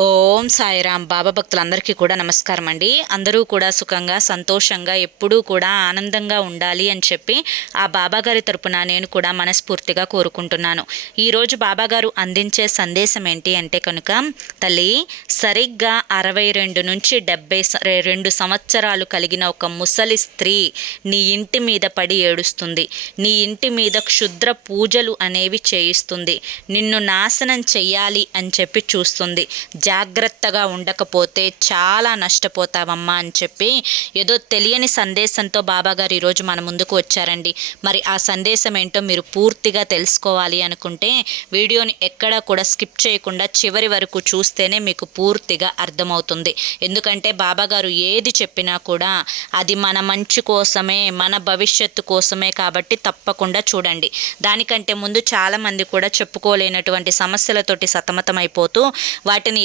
ఓం సాయిరామ్. బాబా భక్తులందరికీ కూడా నమస్కారం అండి. అందరూ కూడా సుఖంగా సంతోషంగా ఎప్పుడూ కూడా ఆనందంగా ఉండాలి అని చెప్పి ఆ బాబాగారి తరపున నేను కూడా మనస్ఫూర్తిగా కోరుకుంటున్నాను. ఈరోజు బాబాగారు అందించే సందేశం ఏంటి అంటే కనుక తల్లి సరిగ్గా అరవై రెండు నుంచి డెబ్బై రెండు సంవత్సరాలు కలిగిన ఒక ముసలి స్త్రీ నీ ఇంటి మీద పడి ఏడుస్తుంది. నీ ఇంటి మీద క్షుద్ర పూజలు అనేవి చేయిస్తుంది. నిన్ను నాశనం చెయ్యాలి అని చెప్పి చూస్తుంది. జాగ్రత్తగా ఉండకపోతే చాలా నష్టపోతావమ్మా అని చెప్పి ఏదో తెలియని సందేశంతో బాబాగారు ఈరోజు మన ముందుకు వచ్చారండి. మరి ఆ సందేశం ఏంటో మీరు పూర్తిగా తెలుసుకోవాలి అనుకుంటే వీడియోని ఎక్కడా కూడా స్కిప్ చేయకుండా చివరి వరకు చూస్తేనే మీకు పూర్తిగా అర్థమవుతుంది. ఎందుకంటే బాబాగారు ఏది చెప్పినా కూడా అది మన మంచి కోసమే మన భవిష్యత్తు కోసమే కాబట్టి తప్పకుండా చూడండి. దానికంటే ముందు చాలామంది కూడా చెప్పుకోలేనటువంటి సమస్యలతోటి సతమతమైపోతూ వాటిని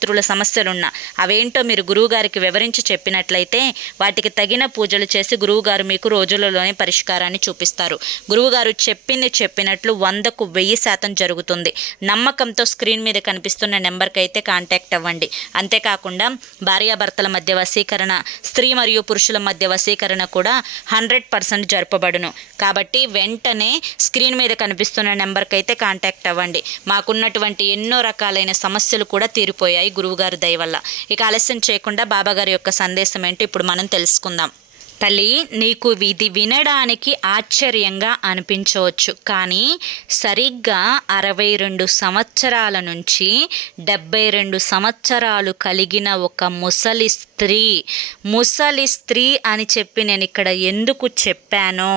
శత్రువుల సమస్యలున్నా అవేంటో మీరు గురువుగారికి వివరించి చెప్పినట్లయితే వాటికి తగిన పూజలు చేసి గురువుగారు మీకు రోజులలోనే పరిష్కారాన్ని చూపిస్తారు. గురువుగారు చెప్పింది చెప్పినట్లు వందకు వెయ్యి శాతం జరుగుతుంది. నమ్మకంతో స్క్రీన్ మీద కనిపిస్తున్న నెంబర్కి అయితే కాంటాక్ట్ అవ్వండి. అంతేకాకుండా భార్యాభర్తల మధ్య వశీకరణ స్త్రీ మరియు పురుషుల మధ్య వశీకరణ కూడా హండ్రెడ్ పర్సెంట్ జరపబడును. కాబట్టి వెంటనే స్క్రీన్ మీద కనిపిస్తున్న నెంబర్కి అయితే కాంటాక్ట్ అవ్వండి. మాకున్నటువంటి ఎన్నో రకాలైన సమస్యలు కూడా తీరిపోయాయి. గురువుగారు దయ వల్ల. ఇక ఆలస్యం చేయకుండా బాబాగారి యొక్క సందేశం ఏంటో ఇప్పుడు మనం తెలుసుకుందాం. తల్లి నీకు ఇది వినడానికి ఆశ్చర్యంగా అనిపించవచ్చు. కానీ సరిగ్గా అరవై రెండు సంవత్సరాల నుంచి డెబ్బై రెండు సంవత్సరాలు కలిగిన ఒక ముసలి స్త్రీ ముసలి స్త్రీ అని చెప్పి నేను ఇక్కడ ఎందుకు చెప్పానో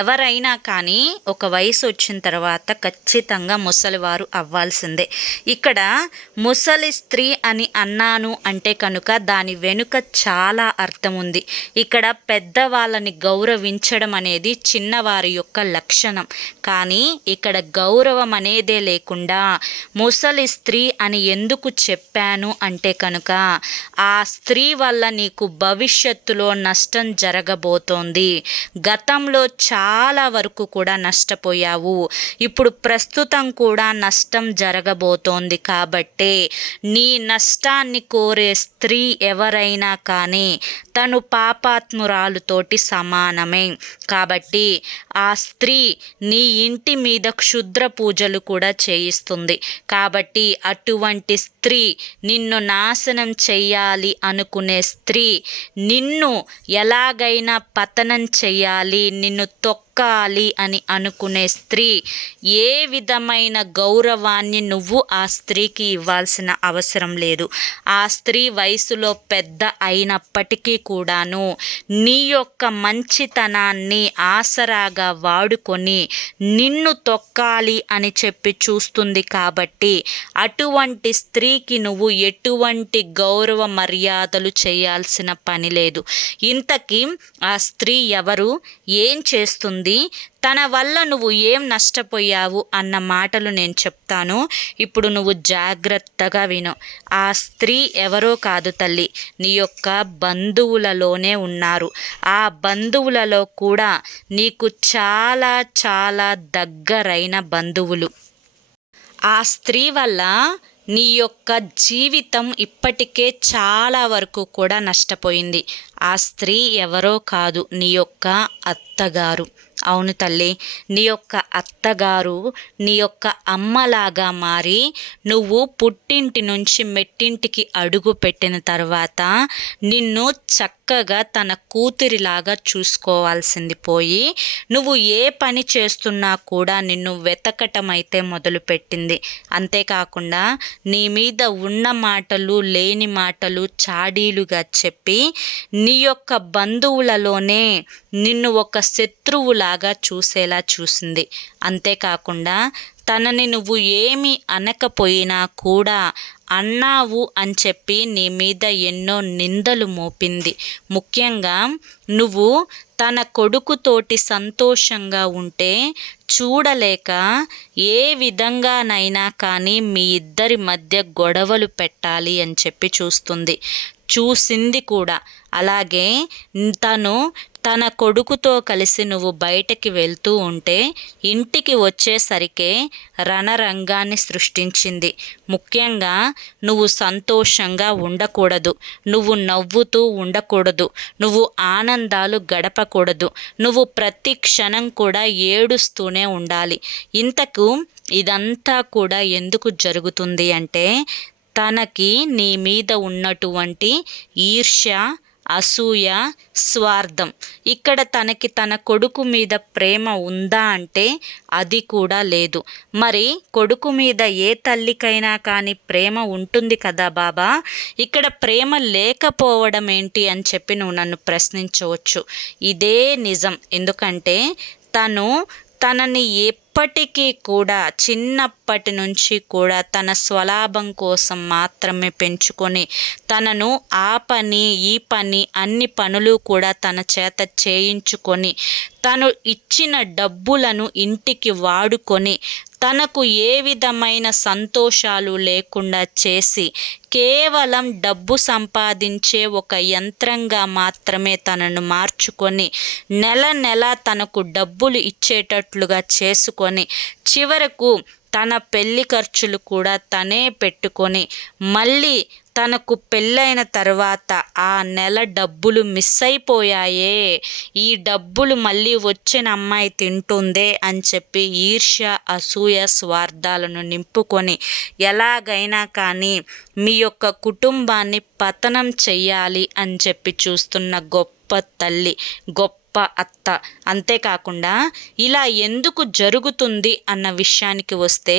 ఎవరైనా కానీ ఒక వయసు వచ్చిన తర్వాత ఖచ్చితంగా ముసలివారు అవ్వాల్సిందే. ఇక్కడ ముసలి స్త్రీ అని అన్నాను అంటే కనుక దాని వెనుక చాలా అర్థం ఉంది. ఇక్కడ పెద్దవాళ్ళని గౌరవించడం అనేది చిన్నవారి యొక్క లక్షణం. కానీ ఇక్కడ గౌరవం అనేదే లేకుండా ముసలి స్త్రీ అని ఎందుకు చెప్పాను అంటే కనుక ఆ స్త్రీ వల్ల నీకు భవిష్యత్తులో నష్టం జరగబోతోంది. గతంలో చాలా వరకు కూడా నష్టపోయావు. ఇప్పుడు ప్రస్తుతం కూడా నష్టం జరగబోతోంది కాబట్టే నీ నష్టాన్ని కోరే స్త్రీ ఎవరైనా కానీ తను పాపాత్మురాలుతోటి సమానమే. కాబట్టి ఆ స్త్రీ నీ ఇంటి మీద క్షుద్ర పూజలు కూడా చేయిస్తుంది. కాబట్టి అటువంటి స్త్రీ నిన్ను నాశనం చెయ్యాలి అనుకునే స్త్రీ నిన్ను ఎలాగైనా పతనం చెయ్యాలి నిన్ను తొక్క దక్కాలి అని అనుకునే స్త్రీ ఏ విధమైన గౌరవాన్ని నువ్వు ఆ స్త్రీకి ఇవ్వాల్సిన అవసరం లేదు. ఆ స్త్రీ వయసులో పెద్ద అయినప్పటికీ కూడాను నీ యొక్క మంచితనాన్ని ఆసరాగా వాడుకొని నిన్ను తొక్కాలి అని చెప్పి చూస్తుంది కాబట్టి అటువంటి స్త్రీకి నువ్వు ఎటువంటి గౌరవ మర్యాదలు చేయాల్సిన పని లేదు. ఇంతకీ ఆ స్త్రీ ఎవరు? ఏం చేస్తుంది? ఉంది. తన వల్ల నువ్వు ఏం నష్టపోయావు అన్న మాటలు నేను చెప్తాను. ఇప్పుడు నువ్వు జాగ్రత్తగా విను. ఆ స్త్రీ ఎవరో కాదు తల్లి. నీ యొక్క బంధువులలోనే ఉన్నారు. ఆ బంధువులలో కూడా నీకు చాలా చాలా దగ్గరైన బంధువులు. ఆ స్త్రీ వల్ల నీ యొక్క జీవితం ఇప్పటికే చాలా వరకు కూడా నష్టపోయింది. ఆ స్త్రీ ఎవరో కాదు నీ యొక్క అత్తగారు. అవును తల్లి నీ యొక్క అత్తగారు నీ యొక్క అమ్మలాగా మారి నువ్వు పుట్టింటి నుంచి మెట్టింటికి అడుగు పెట్టిన తర్వాత నిన్ను చక్క చక్కగా తన కూతురిలాగా చూసుకోవాల్సింది పోయి నువ్వు ఏ పని చేస్తున్నా కూడా నిన్ను వెతకటం అయితే మొదలుపెట్టింది. అంతేకాకుండా నీ మీద ఉన్న మాటలు లేని మాటలు చాడీలుగా చెప్పి నీ యొక్క బంధువులలోనే నిన్ను ఒక శత్రువులాగా చూసేలా చూసింది. అంతేకాకుండా తనని నువ్వు ఏమి అనకపోయినా కూడా అన్నావు అని చెప్పి నీ మీద ఎన్నో నిందలు మోపింది. ముఖ్యంగా నువ్వు తన కొడుకుతోటి సంతోషంగా ఉంటే చూడలేక ఏ విధంగానైనా కానీ మీ ఇద్దరి మధ్య గొడవలు పెట్టాలి అని చెప్పి చూస్తుంది. చూసింది కూడా. అలాగే తను తన కొడుకుతో కలిసి నువ్వు బయటకి వెళ్తూ ఉంటే ఇంటికి వచ్చేసరికే రణరంగాన్ని సృష్టించింది. ముఖ్యంగా నువ్వు సంతోషంగా ఉండకూడదు. నువ్వు నవ్వుతూ ఉండకూడదు. నువ్వు ఆనందాలు గడపకూడదు. నువ్వు ప్రతి క్షణం కూడా ఏడుస్తూనే ఉండాలి. ఇంతకు ఇదంతా కూడా ఎందుకు జరుగుతుంది అంటే తనకి నీ మీద ఉన్నటువంటి ఈర్ష్య అసూయ స్వార్థం. ఇక్కడ తనకి తన కొడుకు మీద ప్రేమ ఉందా అంటే అది కూడా లేదు. మరి కొడుకు మీద ఏ తల్లికైనా కానీ ప్రేమ ఉంటుంది కదా బాబా? ఇక్కడ ప్రేమ లేకపోవడం ఏంటి అని చెప్పి నువ్వు నన్ను ప్రశ్నించవచ్చు. ఇదే నిజం. ఎందుకంటే తను తనని ఎప్పటికీ కూడా చిన్నప్పటి నుంచి కూడా తన స్వలాభం కోసం మాత్రమే పెంచుకొని తనను ఆ పని ఈ పని అన్ని పనులు కూడా తన చేత చేయించుకొని తను ఇచ్చిన డబ్బులను ఇంటికి వాడుకొని తనకు ఏ విధమైన సంతోషాలు లేకుండా చేసి కేవలం డబ్బు సంపాదించే ఒక యంత్రంగా మాత్రమే తనను మార్చుకొని నెల నెల తనకు డబ్బులు ఇచ్చేటట్లుగా చేసుకొని చివరకు తన పెళ్ళి ఖర్చులు కూడా తనే పెట్టుకొని మళ్ళీ తనకు పెళ్ళైన తర్వాత ఆ నెల డబ్బులు మిస్ అయిపోయాయే. ఈ డబ్బులు మళ్ళీ వచ్చిన అమ్మాయి తింటుందే అని చెప్పి ఈర్ష్య అసూయ స్వార్థాలను నింపుకొని ఎలాగైనా కానీ మీ యొక్క కుటుంబాన్ని పతనం చెయ్యాలి అని చెప్పి చూస్తున్న గొప్ప తల్లి గొప్ప అత్త. అంతేకాకుండా ఇలా ఎందుకు జరుగుతుంది అన్న విషయానికి వస్తే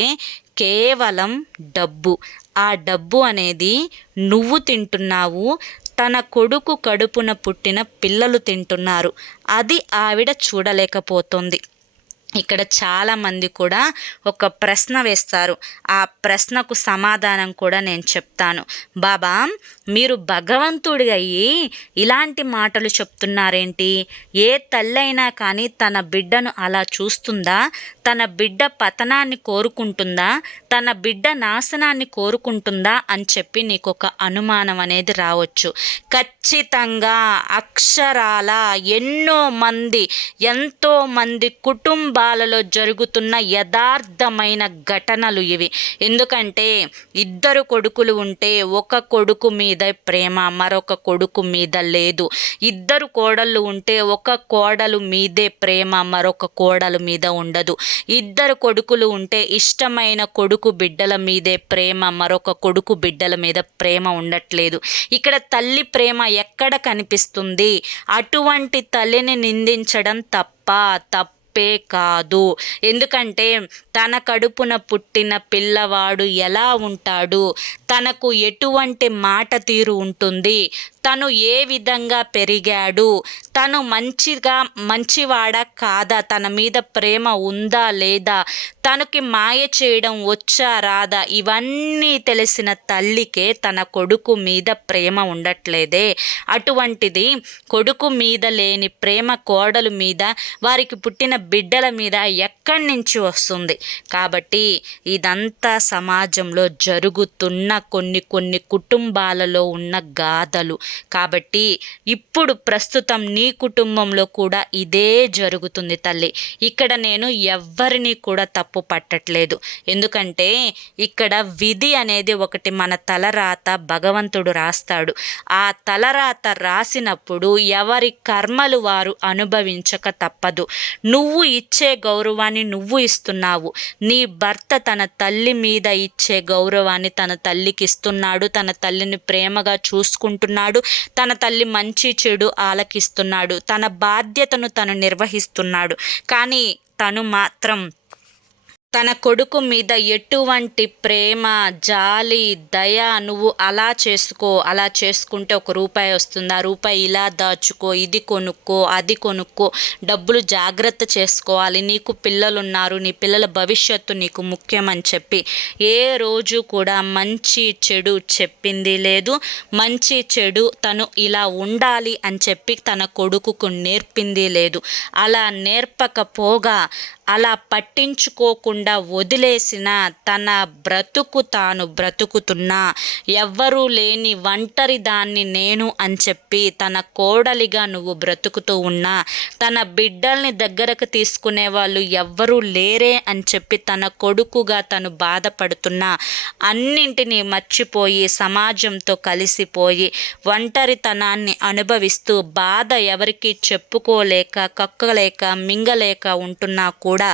కేవలం డబ్బు. ఆ డబ్బు అనేది నువ్వు తింటున్నావు తన కొడుకు కడుపున పుట్టిన పిల్లలు తింటున్నారు. అది ఆవిడ చూడలేకపోతుంది. ఇక్కడ చాలామంది కూడా ఒక ప్రశ్న వేస్తారు. ఆ ప్రశ్నకు సమాధానం కూడా నేను చెప్తాను. బాబా మీరు భగవంతుడి అయ్యి ఇలాంటి మాటలు చెప్తున్నారేంటి? ఏ తల్లైనా కానీ తన బిడ్డను అలా చూస్తుందా? తన బిడ్డ పతనాన్ని కోరుకుంటుందా? తన బిడ్డ నాశనాన్ని కోరుకుంటుందా? అని చెప్పి నీకు ఒక అనుమానం అనేది రావచ్చు. ఖచ్చితంగా అక్షరాల ఎన్నో మంది ఎంతో మంది కుటుంబాలలో జరుగుతున్న యథార్థమైన ఘటనలు ఇవి. ఎందుకంటే ఇద్దరు కొడుకులు ఉంటే ఒక కొడుకు మీద ప్రేమ మరొక కొడుకు మీద లేదు. ఇద్దరు కోడళ్ళు ఉంటే ఒక కోడలు మీదే ప్రేమ మరొక కోడలు మీద ఉండదు. ఇద్దరు కొడుకులు ఉంటే ఇష్టమైన కొడుకు బిడ్డల మీదే ప్రేమ మరొక కొడుకు బిడ్డల మీద ప్రేమ ఉండట్లేదు. ఇక్కడ తల్లి ప్రేమ ఎక్కడ కనిపిస్తుంది? అటువంటి తల్లిని నిందించడం తప్ప తప్పే కాదు. ఎందుకంటే తన కడుపున పుట్టిన పిల్లవాడు ఎలా ఉంటాడు? తనకు ఎటువంటి మాట తీరు ఉంటుంది? తను ఏ విధంగా పెరిగాడు? తను మంచిగా మంచివాడా కాదా? తన మీద ప్రేమ ఉందా లేదా? తనకి మాయ చేయడం వచ్చా రాదా? ఇవన్నీ తెలిసిన తల్లికే తన కొడుకు మీద ప్రేమ ఉండట్లేదే. అటువంటిది కొడుకు మీద లేని ప్రేమ కోడలు మీద వారికి పుట్టిన బిడ్డల మీద ఎక్కడి నుంచి వస్తుంది? కాబట్టి ఇదంతా సమాజంలో జరుగుతున్న కొన్ని కొన్ని కుటుంబాలలో ఉన్న గాథలు. కాబట్టి ఇప్పుడు ప్రస్తుతం నీ కుటుంబంలో కూడా ఇదే జరుగుతుంది తల్లి. ఇక్కడ నేను ఎవ్వరిని కూడా తప్పు పట్టట్లేదు. ఎందుకంటే ఇక్కడ విధి అనేది ఒకటి మన తలరాత భగవంతుడు రాస్తాడు. ఆ తలరాత రాసినప్పుడు ఎవరి కర్మలు వారు అనుభవించక తప్పదు. నువ్వు ఇచ్చే గౌరవాన్ని నువ్వు ఇస్తున్నావు. నీ భర్త తన తల్లి మీద ఇచ్చే గౌరవాన్ని తన తల్లికి ఇస్తున్నాడు. తన తల్లిని ప్రేమగా చూసుకుంటున్నాడు. తన తల్లి మంచి చెడు ఆలకిస్తున్నాడు. తన బాధ్యతను తను నిర్వహిస్తున్నాడు. కానీ తను మాత్రం తన కొడుకు మీద ఎటువంటి ప్రేమ జాలి దయ నువ్వు అలా చేసుకో అలా చేసుకుంటే ఒక రూపాయి వస్తుంది. ఆ రూపాయి ఇలా దాచుకో ఇది కొనుక్కో అది కొనుక్కో. డబ్బులు జాగ్రత్త చేసుకోవాలి. నీకు పిల్లలు ఉన్నారు నీ పిల్లల భవిష్యత్తు నీకు ముఖ్యం అని చెప్పి. ఏ రోజు కూడా మంచి చెడు చెప్పింది లేదు. మంచి చెడు తను ఇలా ఉండాలి అని చెప్పి తన కొడుకుకు నేర్పింది లేదు. అలా నేర్పకపోగా అలా పట్టించుకోకుండా వదిలేసిన తన బ్రతుకు తాను బ్రతుకుతున్నా ఎవ్వరూ లేని ఒంటరి దాన్ని నేను అని చెప్పి తన కోడలిగా నువ్వు బ్రతుకుతూ ఉన్నా తన బిడ్డల్ని దగ్గరకు తీసుకునే వాళ్ళు ఎవ్వరూ లేరే అని చెప్పి తన కొడుకుగా తను బాధపడుతున్నా అన్నింటినీ మర్చిపోయి సమాజంతో కలిసిపోయి ఒంటరితనాన్ని అనుభవిస్తూ బాధ ఎవరికి చెప్పుకోలేక కక్కలేక మింగలేక ఉంటున్నా కూడా కూడా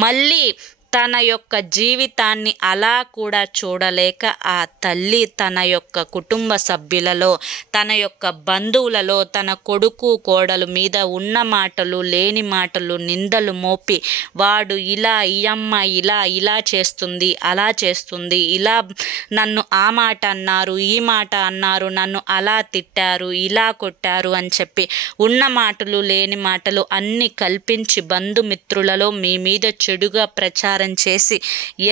మళ్ళీ తన యొక్క జీవితాన్ని అలా కూడా చూడలేక ఆ తల్లి తన యొక్క కుటుంబ సభ్యులలో తన యొక్క బంధువులలో తన కొడుకు కోడలు మీద ఉన్న మాటలు లేని మాటలు నిందలు మోపి వాడు ఇలా ఈ అమ్మ ఇలా ఇలా చేస్తుంది అలా చేస్తుంది ఇలా నన్ను ఆ మాట అన్నారు ఈ మాట అన్నారు నన్ను అలా తిట్టారు ఇలా కొట్టారు అని చెప్పి ఉన్న మాటలు లేని మాటలు అన్నీ కల్పించి బంధుమిత్రులలో మీ మీద చెడుగా ప్రచారం ప్రచారం చేసి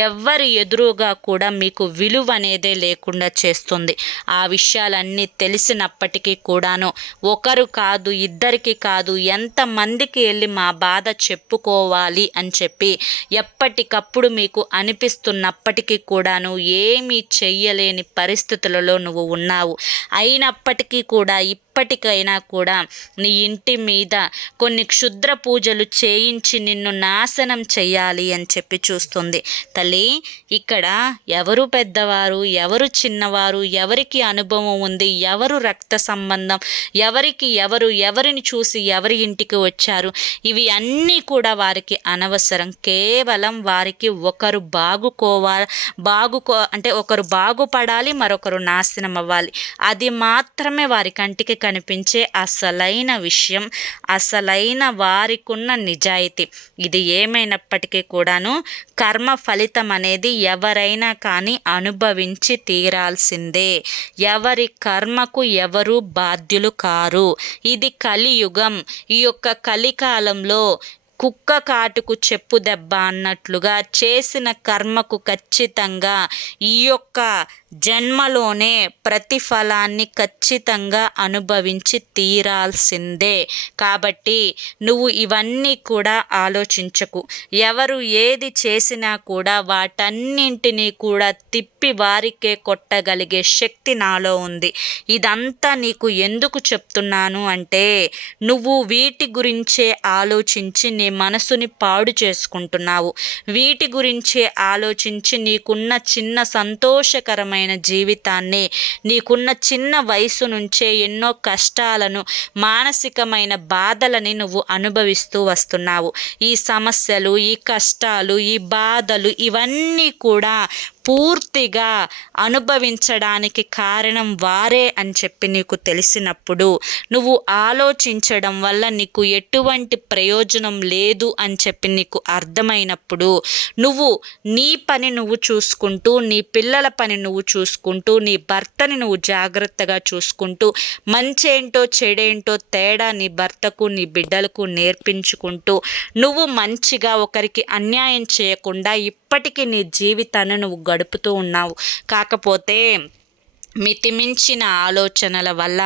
ఎవరి ఎదురుగా కూడా మీకు విలువ అనేదే లేకుండా చేస్తుంది. ఆ విషయాలన్నీ తెలిసినప్పటికీ కూడాను ఒకరు కాదు ఇద్దరికి కాదు ఎంతమందికి వెళ్ళి మా బాధ చెప్పుకోవాలి అని చెప్పి ఎప్పటికప్పుడు మీకు అనిపిస్తున్నప్పటికీ కూడాను ఏమీ చెయ్యలేని పరిస్థితులలో నువ్వు ఉన్నావు. అయినప్పటికీ కూడా ఇప్పటికైనా కూడా నీ ఇంటి మీద కొన్ని క్షుద్ర పూజలు చేయించి నిన్ను నాశనం చేయాలి అని చెప్పి చూస్తుంది. తల్లి ఇక్కడ ఎవరు పెద్దవారు ఎవరు చిన్నవారు ఎవరికి అనుభవం ఉంది ఎవరు రక్త సంబంధం ఎవరికి ఎవరు ఎవరిని చూసి ఎవరి ఇంటికి వచ్చారు ఇవి అన్నీ కూడా వారికి అనవసరం. కేవలం వారికి ఒకరు బాగుకోవాలి బాగుకో అంటే ఒకరు బాగుపడాలి మరొకరు నాశనం అవ్వాలి. అది మాత్రమే వారి కంటికి కనిపించే అసలైన విషయం అసలైన వారికున్న నిజాయితీ. ఇది ఏమైనప్పటికీ కూడాను కర్మ ఫలితం అనేది ఎవరైనా కానీ అనుభవించి తీరాల్సిందే. ఎవరి కర్మకు ఎవరు బాధ్యులు కారు. ఇది కలియుగం. ఈ యొక్క కలికాలంలో కుక్క కాటుకు చెప్పు దెబ్బ అన్నట్లుగా చేసిన కర్మకు ఖచ్చితంగా ఈ యొక్క జన్మలోనే ప్రతిఫలాన్ని ఖచ్చితంగా అనుభవించి తీరాల్సిందే. కాబట్టి నువ్వు ఇవన్నీ కూడా ఆలోచించకు. ఎవరు ఏది చేసినా కూడా వాటన్నింటినీ కూడా తిప్పి వారికే కొట్టగలిగే శక్తి నాలో ఉంది. ఇదంతా నీకు ఎందుకు చెప్తున్నాను అంటే నువ్వు వీటి గురించే ఆలోచించి నీ మనసుని పాడు చేసుకుంటున్నావు. వీటి గురించే ఆలోచించి నీకున్న చిన్న సంతోషకరమైన జీవితాన్ని నీకున్న చిన్న వయసు నుంచే ఎన్నో కష్టాలను మానసికమైన బాధలని నువ్వు అనుభవిస్తూ వస్తున్నావు. ఈ సమస్యలు ఈ కష్టాలు ఈ బాధలు ఇవన్నీ కూడా పూర్తిగా అనుభవించడానికి కారణం వారే అని చెప్పి నీకు తెలిసినప్పుడు నువ్వు ఆలోచించడం వల్ల నీకు ఎటువంటి ప్రయోజనం లేదు అని చెప్పి నీకు అర్థమైనప్పుడు నువ్వు నీ పని నువ్వు చూసుకుంటూ నీ పిల్లల పని నువ్వు చూసుకుంటూ నీ భర్తని నువ్వు జాగ్రత్తగా చూసుకుంటూ మంచేంటో చెడేంటో తేడా నీ భర్తకు నీ బిడ్డలకు నేర్పించుకుంటూ నువ్వు మంచిగా ఒకరికి అన్యాయం చేయకుండా ఇప్పటికీ నీ జీవితాన్ని నువ్వు గడుపుతూ ఉన్నావు. కాకపోతే మితిమించిన ఆలోచనల వల్ల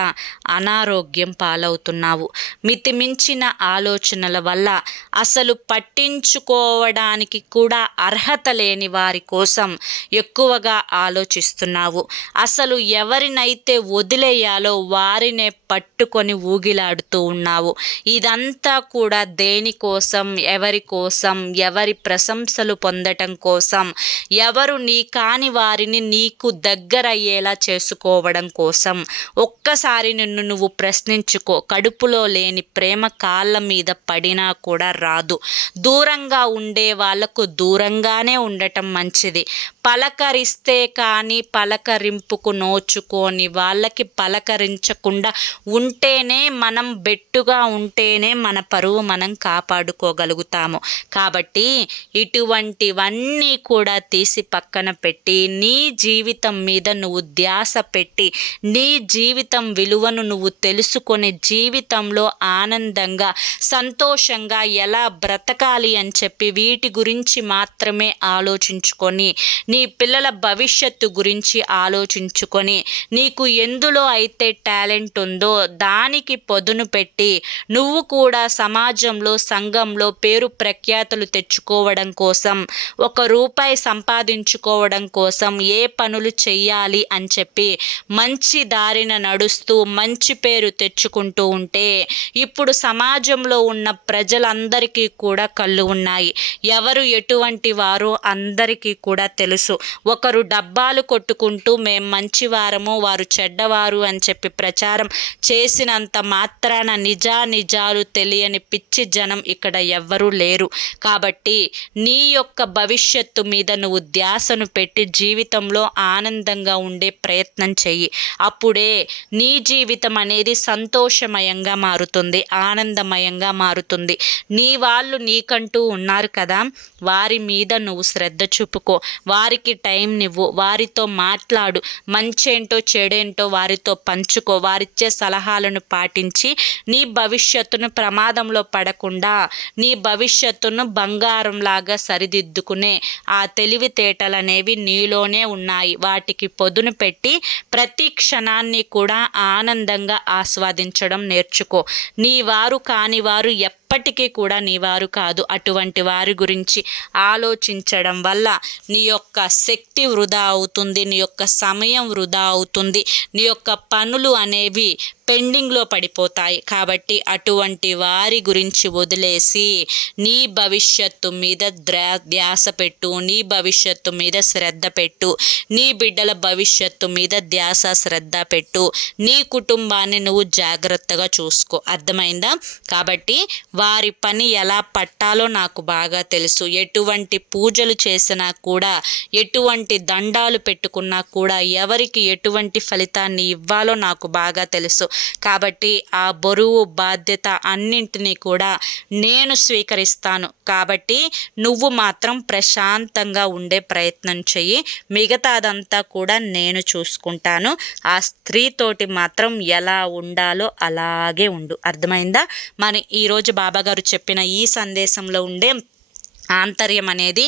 అనారోగ్యం పాలవుతున్నావు. మితిమించిన ఆలోచనల వల్ల అసలు పట్టించుకోవడానికి కూడా అర్హత లేని వారి కోసం ఎక్కువగా ఆలోచిస్తున్నావు. అసలు ఎవరినైతే వదిలేయాలో వారినే పట్టుకొని ఊగిలాడుతూ ఉన్నావు. ఇదంతా కూడా దేనికోసం ఎవరి కోసం ఎవరి ప్రశంసలు పొందటం కోసం ఎవరు నీ కాని వారిని నీకు దగ్గరయ్యేలా చేస్తూ చేసుకోవడం కోసం ఒక్కసారి నిన్ను నువ్వు ప్రశ్నించుకో. కడుపులో లేని ప్రేమ కాళ్ళ మీద పడినా కూడా రాదు. దూరంగా ఉండే వాళ్ళకు దూరంగానే ఉండటం మంచిది. పలకరిస్తే కానీ పలకరింపుకు నోచుకొని వాళ్ళకి పలకరించకుండా ఉంటేనే మనం బెట్టుగా ఉంటేనే మన పరువు మనం కాపాడుకోగలుగుతాము. కాబట్టి ఇటువంటివన్నీ కూడా తీసి పక్కన పెట్టి నీ జీవితం మీద నువ్వు ధ్యాస పెట్టి నీ జీవితం విలువను నువ్వు తెలుసుకొని జీవితంలో ఆనందంగా సంతోషంగా ఎలా బ్రతకాలి అని చెప్పి వీటి గురించి మాత్రమే ఆలోచించుకొని నీ పిల్లల భవిష్యత్తు గురించి ఆలోచించుకొని నీకు ఎందులో అయితే టాలెంట్ ఉందో దానికి పొదును పెట్టి నువ్వు కూడా సమాజంలో సంఘంలో పేరు ప్రఖ్యాతులు తెచ్చుకోవడం కోసం ఒక రూపాయి సంపాదించుకోవడం కోసం ఏ పనులు చెయ్యాలి అని చెప్పి చెప్పి మంచి దారిన నడుస్తూ మంచి పేరు తెచ్చుకుంటూ ఉంటే ఇప్పుడు సమాజంలో ఉన్న ప్రజలందరికీ కూడా కళ్ళు ఉన్నాయి. ఎవరు ఎటువంటి వారు అందరికీ కూడా తెలుసు. ఒకరు డబ్బాలు కొట్టుకుంటూ మేము మంచివారము వారు చెడ్డవారు అని చెప్పి ప్రచారం చేసినంత మాత్రాన నిజా నిజాలు తెలియని పిచ్చి జనం ఇక్కడ ఎవ్వరూ లేరు. కాబట్టి నీ యొక్క భవిష్యత్తు మీద నువ్వు ధ్యాసను పెట్టి జీవితంలో ఆనందంగా ఉండే ప్రయత్నం ప్రయత్నం చెయ్యి. అప్పుడే నీ జీవితం అనేది సంతోషమయంగా మారుతుంది ఆనందమయంగా మారుతుంది. నీ వాళ్ళు నీకంటూ ఉన్నారు కదా వారి మీద నువ్వు శ్రద్ధ చూపుకో. వారికి టైం నువ్వు వారితో మాట్లాడు. మంచేంటో చెడేంటో వారితో పంచుకో. వారిచ్చే సలహాలను పాటించి నీ భవిష్యత్తును ప్రమాదంలో పడకుండా నీ భవిష్యత్తును బంగారంలాగా సరిదిద్దుకునే ఆ తెలివితేటలు అనేవి నీలోనే ఉన్నాయి. వాటికి పొదును పెట్టి ప్రతి క్షణాన్ని కూడా ఆనందంగా ఆస్వాదించడం నేర్చుకో. నీ వారు కాని వారు ఎప్పటికీ కూడా నీ వారు కాదు. అటువంటి వారి గురించి ఆలోచించడం వల్ల నీ యొక్క శక్తి వృధా అవుతుంది నీ యొక్క సమయం వృధా అవుతుంది నీ యొక్క పనులు అనేవి పెండింగ్లో పడిపోతాయి. కాబట్టి అటువంటి వారి గురించి వదిలేసి నీ భవిష్యత్తు మీద ద్రా ధ్యాస పెట్టు నీ భవిష్యత్తు మీద శ్రద్ధ పెట్టు నీ బిడ్డల భవిష్యత్తు మీద ధ్యాస శ్రద్ధ పెట్టు నీ కుటుంబాన్ని నువ్వు జాగ్రత్తగా చూసుకో. అర్థమైందా? కాబట్టి వారి పని ఎలా పట్టాలో నాకు బాగా తెలుసు. ఎటువంటి పూజలు చేసినా కూడా ఎటువంటి దండాలు పెట్టుకున్నా కూడా ఎవరికి ఎటువంటి ఫలితాన్ని ఇవ్వాలో నాకు బాగా తెలుసు. కాబట్టి ఆ బరువు బాధ్యత అన్నింటినీ కూడా నేను స్వీకరిస్తాను. కాబట్టి నువ్వు మాత్రం ప్రశాంతంగా ఉండే ప్రయత్నం చెయ్యి. మిగతాదంతా కూడా నేను చూసుకుంటాను. ఆ స్త్రీతోటి మాత్రం ఎలా ఉండాలో అలాగే ఉండు. అర్థమైందా? మన ఈరోజు బాబాగారు చెప్పిన ఈ సందేశంలో ఉండే ఆంతర్యం అనేది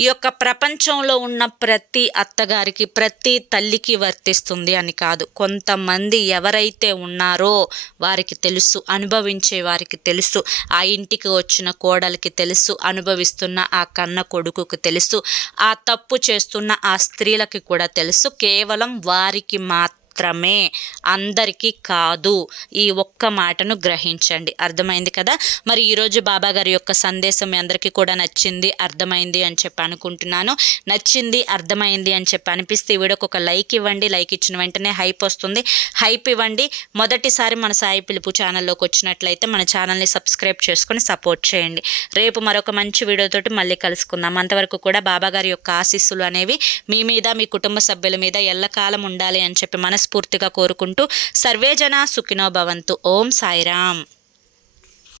ఈ యొక్క ప్రపంచంలో ఉన్న ప్రతి అత్తగారికి ప్రతి తల్లికి వర్తిస్తుంది అని కాదు. కొంతమంది ఎవరైతే ఉన్నారో వారికి తెలుసు అనుభవించే వారికి తెలుసు ఆ ఇంటికి వచ్చిన కోడలికి తెలుసు అనుభవిస్తున్న ఆ కన్న కొడుకుకు తెలుసు ఆ తప్పు చేస్తున్న ఆ స్త్రీలకి కూడా తెలుసు. కేవలం వారికి మాత్రం మాత్రమే అందరికీ కాదు. ఈ ఒక్క మాటను గ్రహించండి. అర్థమైంది కదా? మరి ఈరోజు బాబా గారి యొక్క సందేశం మీ అందరికీ కూడా నచ్చింది అర్థమైంది అని చెప్పి అనుకుంటున్నాను. నచ్చింది అర్థమైంది అని చెప్పి అనిపిస్తే వీడియోకి ఒక లైక్ ఇవ్వండి. లైక్ ఇచ్చిన వెంటనే హైప్ వస్తుంది. హైప్ ఇవ్వండి. మొదటిసారి మన సాయి పిలుపు ఛానల్లోకి వచ్చినట్లయితే మన ఛానల్ని సబ్స్క్రైబ్ చేసుకొని సపోర్ట్ చేయండి. రేపు మరొక మంచి వీడియోతోటి మళ్ళీ కలుసుకుందాం. అంతవరకు కూడా బాబాగారి యొక్క ఆశీస్సులు అనేవి మీ మీద మీ కుటుంబ సభ్యుల మీద ఎల్లకాలం ఉండాలి అని చెప్పి మనస్ఫూర్తిగా కోరుకుంటూ సర్వేజన సుఖినో భవంతు. ఓం సాయిరామ్.